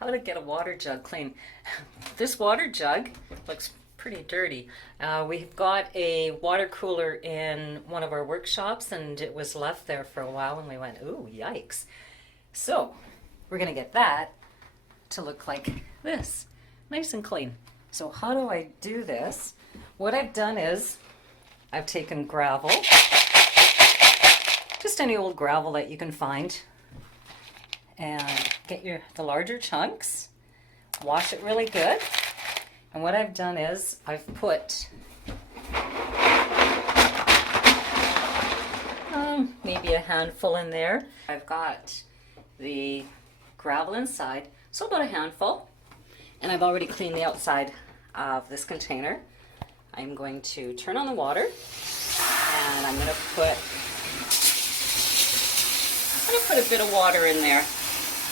How to get a water jug clean. This water jug looks pretty dirty. We've got a water cooler in one of our workshops and it was left there for a while and we went, ooh, yikes. So we're gonna get that to look like this, nice and clean. So how do I do this? What I've done is I've taken gravel, just any old gravel that you can find, and get the larger chunks, wash it really good. And what I've done is I've put maybe a handful in there. I've got the gravel inside, so about a handful. And I've already cleaned the outside of this container. I'm going to turn on the water and I'm going to put a bit of water in there.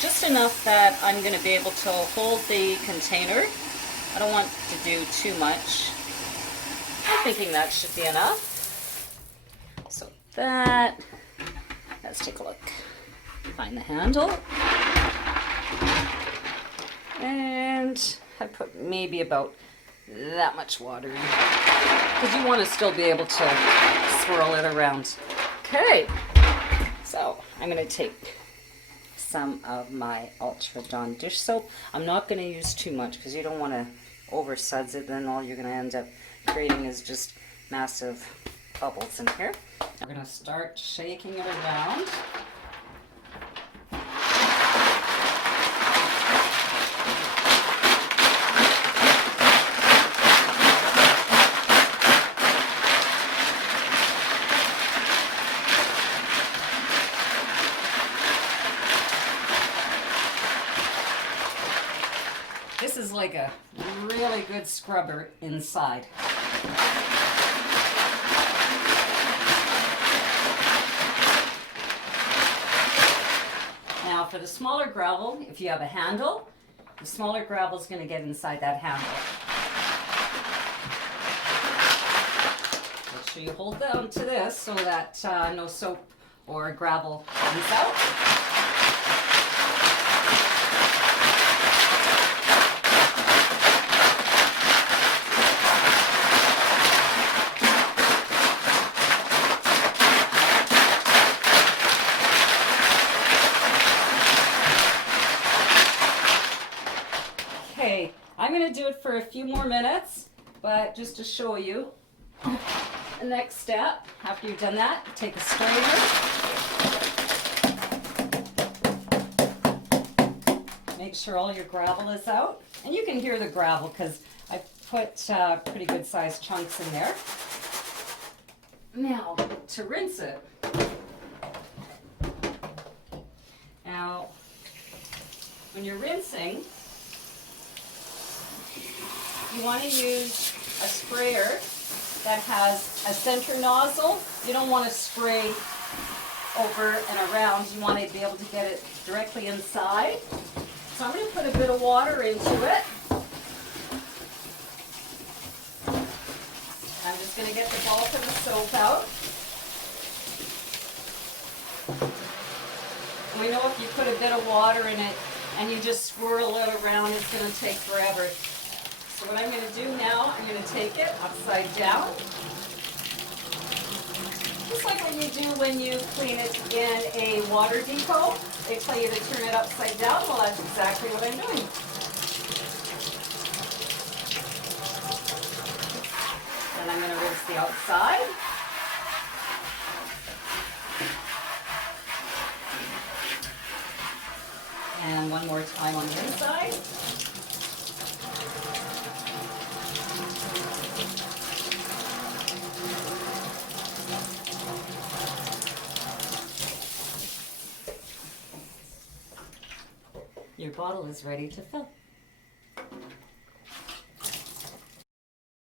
Just enough that I'm going to be able to hold the container. I don't want to do too much. I'm thinking that should be enough. So let's take a look. Find the handle. And I put maybe about that much water in. Because you want to still be able to swirl it around. Okay. So I'm going to take some of my Ultra Dawn dish soap. I'm not going to use too much because you don't want to oversuds it. Then all you're going to end up creating is just massive bubbles in here. We're going to start shaking it around. This is like a really good scrubber inside. Now for the smaller gravel, if you have a handle, the smaller gravel is going to get inside that handle. Make sure you hold down to this so that no soap or gravel comes out. Okay, I'm going to do it for a few more minutes, but just to show you the next step, after you've done that, take a strainer, make sure all your gravel is out, and you can hear the gravel because I put pretty good sized chunks in there. Now, to rinse it, now when you're rinsing, you want to use a sprayer that has a center nozzle. You don't want to spray over and around. You want to be able to get it directly inside. So I'm going to put a bit of water into it. I'm just going to get the bulk of the soap out. We know if you put a bit of water in it and you just swirl it around, it's going to take forever. So what I'm going to do now, I'm going to take it upside down. Just like what you do when you clean it in a water depot. They tell you to turn it upside down. Well, that's exactly what I'm doing. Then I'm going to rinse the outside. And one more time on the inside. Your bottle is ready to fill.